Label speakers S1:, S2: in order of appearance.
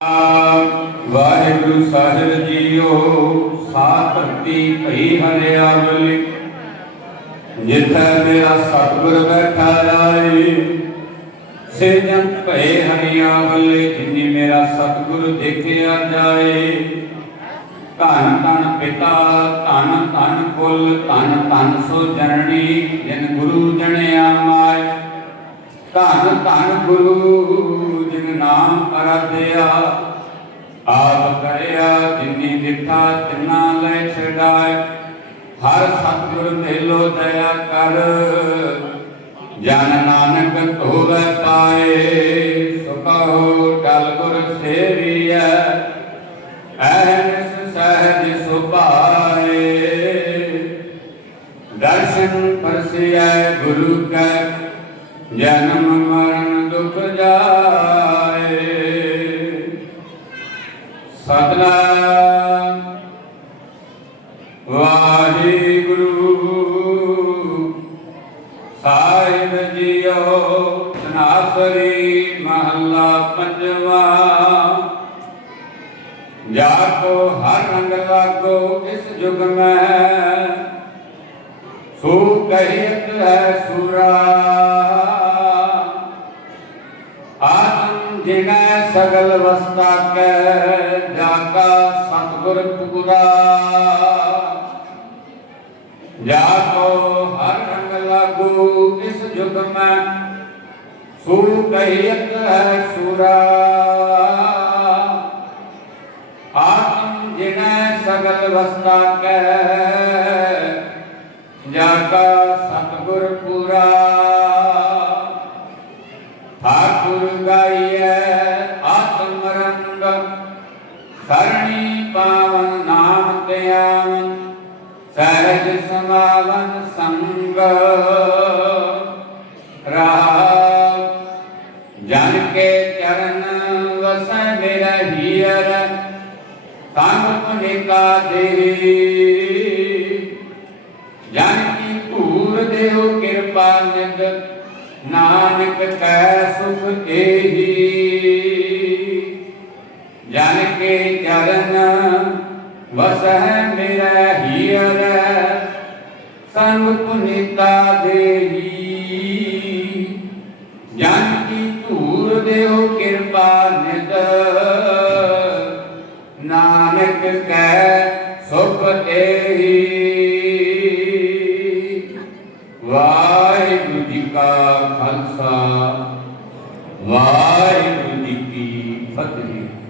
S1: ਵਾਹਿਗੁਰੂ ਸਾਹਿਬ JIO ਸਾਤ ਧਰਤੀ ਭਈ ਹਰਿਆਵਲ ਜਿੱਥੈ ਮੇਰਾ ਸਤਿਗੁਰ ਬੈਠਾ ਆਏ ਸੇ ਜਨ ਭਏ ਹਰਿਆਵਲ ਜਿਨੀ ਮੇਰਾ ਸਤਿਗੁਰ ਦੇਖਿਆ ਜਾਏ। ਧੰਨ ਧਨ ਪਿਤਾ, ਧੰਨ ਧੰਨ ਕੁਲ, ਧੰਨ ਧੰਨ ਸੋ ਜਨਨੀ, ਜਿਨ ਗੁਰੂ ਜਣਿਆ ਮਾਇ ਧੰਨ ਧੰਨ ਗੁਰੂ ਨਾਮ ਅਰਾਧਿਆ ਆਪ ਕਰਿਆ ਜਿਨੀ ਦਿੱਤਾ ਤਿਨਾ ਲੈ ਛਡਾਇ ਹਰ ਸਤਿਗੁਰ ਮੇਲੋ ਦਇਆ ਕਰ। ਜਨ ਨਾਨਕ ਧੋਵੈ ਪਾਏ। ਸੁਖੋ ਟਲ ਗੁਰ ਸੇਵੀਐ। ਐਨਸ ਸਹਿਜ ਸੁਭਾਏ। ਦਰਸ਼ਨ ਪਰਸਿਐ ਗੁਰੂ ਕੈ। ਜਨਮ ਮਰਨ ਦੁਖ ਜਾ ਵਾਹਿਗੁਰੂ ਸਾਹਿਬ ਜੀਓ ਤਨਾਸਰੀ ਮਹੱਲਾ ਪੰਜਵਾ ਜਾ ਕੋ ਹਰ ਰੰਗ ਲਾਗੋ ਇਸ ਜੁਗ ਮੈਂ ਸੋ ਕਹਿਤ ਹੈ ਸੁਰਾ ਆਤਮ ਜਿਨੈ ਸਗਲ ਵਸਤਾ ਕੈ ਜਾ ਕਾ ਪੂਰਾ ਜਾ ਕੋ ਹਰ ਰੰਗ ਲਾਗੂ, ਇਸ ਜੁਗ ਮੈਂ ਸੋ ਕਹਿਤ ਹੈ ਸੂਰਾ। ਆਤਮ ਜਿਨੈ ਸਗਲ ਵਸਤਾ ਕੈ ਜਾ ਕਾ ਪੂਰਾ। ਸਰਣੀ ਪਾਵਨ ਨਾਮ ਧਿਆਨ ਸਹਿਜ ਸਮਾਵਨ ਸੰਗ। ਰਾਹ, ਜਨ ਕੇ ਚਰਨ ਵਸੈ ਮੇਰਾ ਹੀਰ ਸੰਗ ਪੁਨਿਕਾ ਦੇ ਜਨ ਕੀ ਧੂਰ ਦੇਉ ਕਿਰਪਾ ਨਿਦ ਨਾਨਕ ਕੈ ਸੁਖ ਏਹੀ। ਵਸਹਿ ਮੇਰਾ ਹੀਰ ਸੰਗ ਪੁਨੀਤਾ ਦੇਹੀ। ਜਨ ਕੀ ਧੂਰ ਦੇਉ ਕਿਰਪਾ ਨਿਤ, ਨਾਨਕ ਕੈ ਸੁਖ ਏਹੀ ਵਾਹਿਗੁਰੂ ਜੀ ਕਾ ਖਾਲਸਾ, ਵਾਹਿ